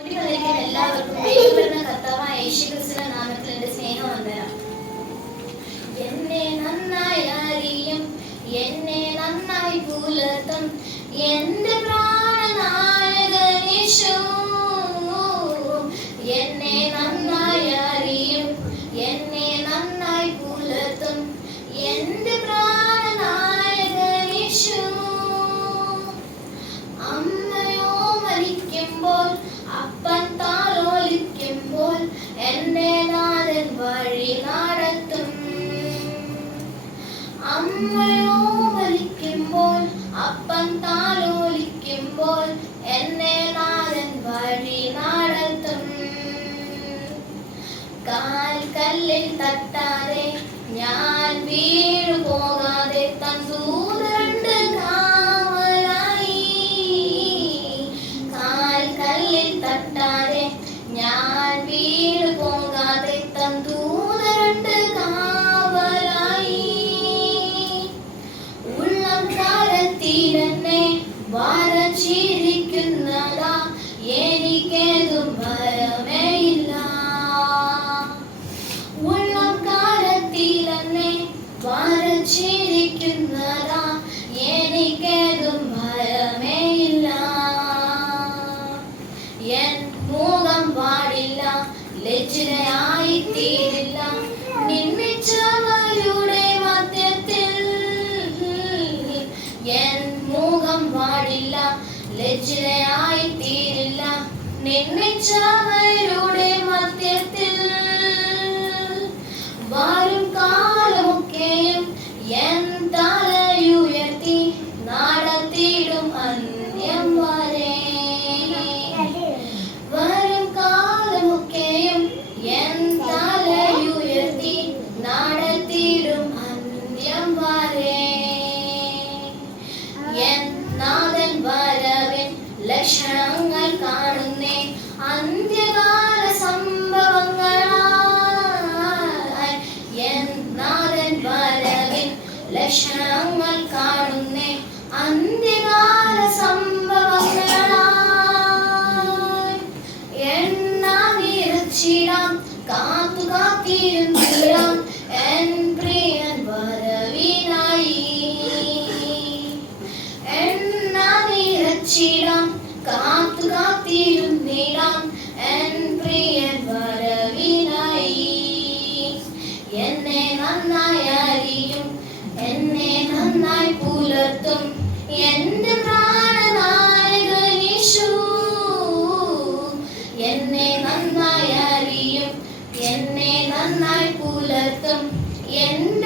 എല്ലാവർക്കും വേഗപ്പെടുന്ന കർത്താവായ യേശുക്രിസ്തുവിന്റെ നാമത്തിൽ എന്റെ സ്നേഹവന്ദനം. എന്നെ നന്നായി അറിയും, എന്നെ നന്നായി പുലർത്തും എന്റെ പ്രാണനായകൻ യേശു. എന്നെ നന്നായി അറിയും, എന്നെ നന്നായി പുലർത്തും എന്റെ പ്രാണനായകൻ യേശു. അമ്മയോ മരിക്കുമ്പോൾ അപ്പൻ താലോലിക്കുമ്പോൾ എന്റെ നാഥൻ വഴി നടത്തും. അമ്മയോ മരിക്കുമ്പോൾ അപ്പൻ താലോലിക്കുമ്പോൾ എന്നെ നാഥൻ വഴി നടത്തും. കാൽ കല്ലിൽ തട്ടാതെ ഞാൻ വീണു പോകാതെ തൻ ദൂതരുണ്ട് കാവലായി. കാൽ കല്ലിൽ തട്ടാതെ ഞാൻ വീണു പോകാതെ തൻ ദൂതരുണ്ട് കാവലായി. ഉള്ളം കാലത്തിലെന്നെ വരച്ചിരിക്കുന്നതാ, എനിക്കേതും ഭയമേയില്ല. ഉള്ളം കാലത്തിലെന്നെ വരച്ചിരിക്കുന്നതാ, എനിക്കേതും ഭയമേയില്ല. എൻ മുഖം വാടില്ല, ലജ്ജയായി തീരില്ല, നിന്ദിച്ചവരുടെ മധ്യത്തിൽ. എൻ മുഖം വാടില്ല, ലജ്ജയായി തീരില്ല, നിന്ദിച്ചവരുടെ മധ്യത്തിൽ. വരും കാലമൊക്കെയും എൻ തലയുയർത്തി നടത്തിയിടും അന്ത്യം വരെ. വരും കാലമൊക്കെയും എൻ തലയുയർത്തി നടത്തിയിടും അന്ത്യം വരെ. എൻ നാഥൻ വരവിൻ ലക്ഷണങ്ങൾ കാണുന്നേ, അന്ത്യകാല സംഭവങ്ങളായി. എൻ നാഥൻ വരവിൻ ലക്ഷണങ്ങൾ കാണുന്നേ, അന്ത്യകാല സംഭവങ്ങളായി. എണ്ണ നിറച്ചിടാം, കാത്തു കാത്തിരുന്നിടാം എൻ പ്രിയൻ വരവിനായി. എണ്ണ നിറച്ചിടാം, കാത്തു കാത്തിരുന്നിടാം എൻ പ്രിയൻ വരവിനായി. എന്നെ നന്നായി അറിയും, എന്നെ നന്നായി പുലർത്തും എന്റെ പ്രാണനായകൻ യേശു. എന്നെ നന്നായി അറിയും, എന്നെ നന്നായി പുലർത്തും എന്റെ